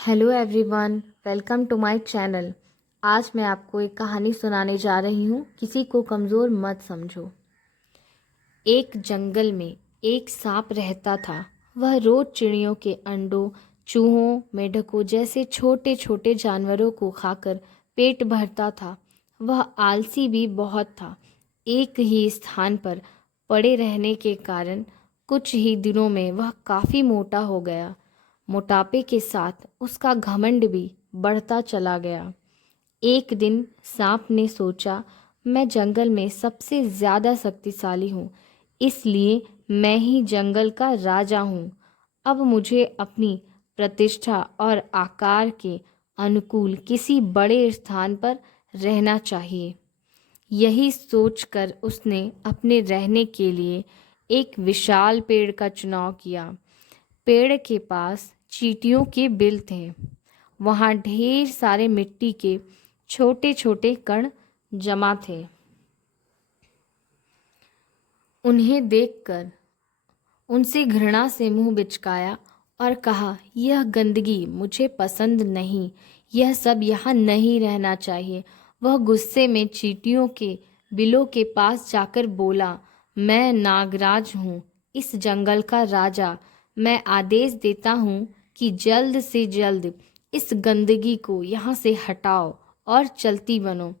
Hello everyone, welcome to my channel. आज मैं आपको एक कहानी सुनाने जा रही हूँ। किसी को कमज़ोर मत समझो। एक जंगल में एक सांप रहता था। वह रोज चिड़ियों के अंडों, चूहों, मेढकों जैसे छोटे छोटे जानवरों को खाकर पेट भरता था। वह आलसी भी बहुत था। एक ही स्थान पर पड़े रहने के कारण कुछ ही दिनों में वह काफ़ी मोटा हो गया। मोटापे के साथ उसका घमंड भी बढ़ता चला गया। एक दिन सांप ने सोचा, मैं जंगल में सबसे ज़्यादा शक्तिशाली हूँ, इसलिए मैं ही जंगल का राजा हूँ। अब मुझे अपनी प्रतिष्ठा और आकार के अनुकूल किसी बड़े स्थान पर रहना चाहिए। यही सोचकर उसने अपने रहने के लिए एक विशाल पेड़ का चुनाव किया। पेड़ के पास चींटियों के बिल थे। वहाँ ढेर सारे मिट्टी के छोटे छोटे कण जमा थे। उन्हें देखकर उनसे घृणा से मुंह बिचकाया और कहा, यह गंदगी मुझे पसंद नहीं, यह सब यहाँ नहीं रहना चाहिए। वह गुस्से में चींटियों के बिलों के पास जाकर बोला, मैं नागराज हूँ, इस जंगल का राजा। मैं आदेश देता हूँ कि जल्द से जल्द इस गंदगी को यहाँ से हटाओ और चलती बनो।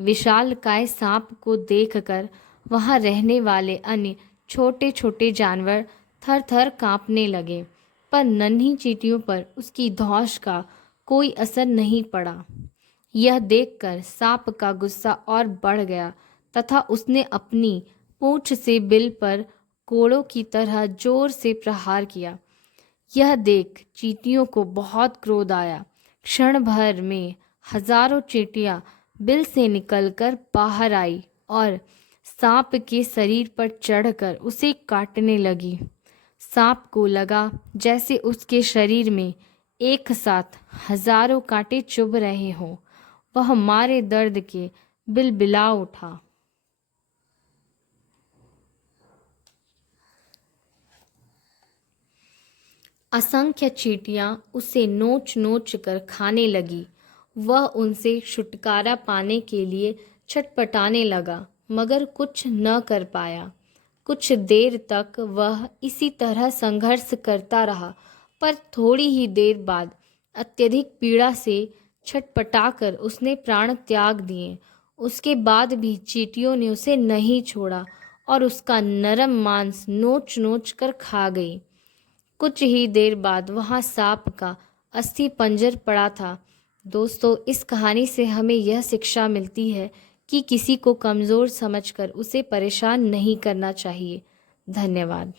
विशालकाय सांप को देखकर वहाँ रहने वाले अन्य छोटे छोटे जानवर थर थर काँपने लगे, पर नन्ही चींटियों पर उसकी धौंस का कोई असर नहीं पड़ा। यह देखकर सांप का गुस्सा और बढ़ गया तथा उसने अपनी पूंछ से बिल पर कोड़ों की तरह जोर से प्रहार किया। यह देख चींटियों को बहुत क्रोध आया। क्षण भर में हजारों चींटियां बिल से निकलकर बाहर आई और सांप के शरीर पर चढ़कर उसे काटने लगी। सांप को लगा जैसे उसके शरीर में एक साथ हजारों कांटे चुभ रहे हों। वह मारे दर्द के बिलबिला उठा। असंख्य चींटियां उसे नोच नोच कर खाने लगी। वह उनसे छुटकारा पाने के लिए छटपटाने लगा, मगर कुछ न कर पाया। कुछ देर तक वह इसी तरह संघर्ष करता रहा, पर थोड़ी ही देर बाद अत्यधिक पीड़ा से छटपटाकर उसने प्राण त्याग दिए। उसके बाद भी चींटियों ने उसे नहीं छोड़ा और उसका नरम मांस नोच नोच कर खा गई। कुछ ही देर बाद वहाँ सांप का अस्थि पंजर पड़ा था। दोस्तों, इस कहानी से हमें यह शिक्षा मिलती है कि किसी को कमज़ोर समझकर उसे परेशान नहीं करना चाहिए। धन्यवाद।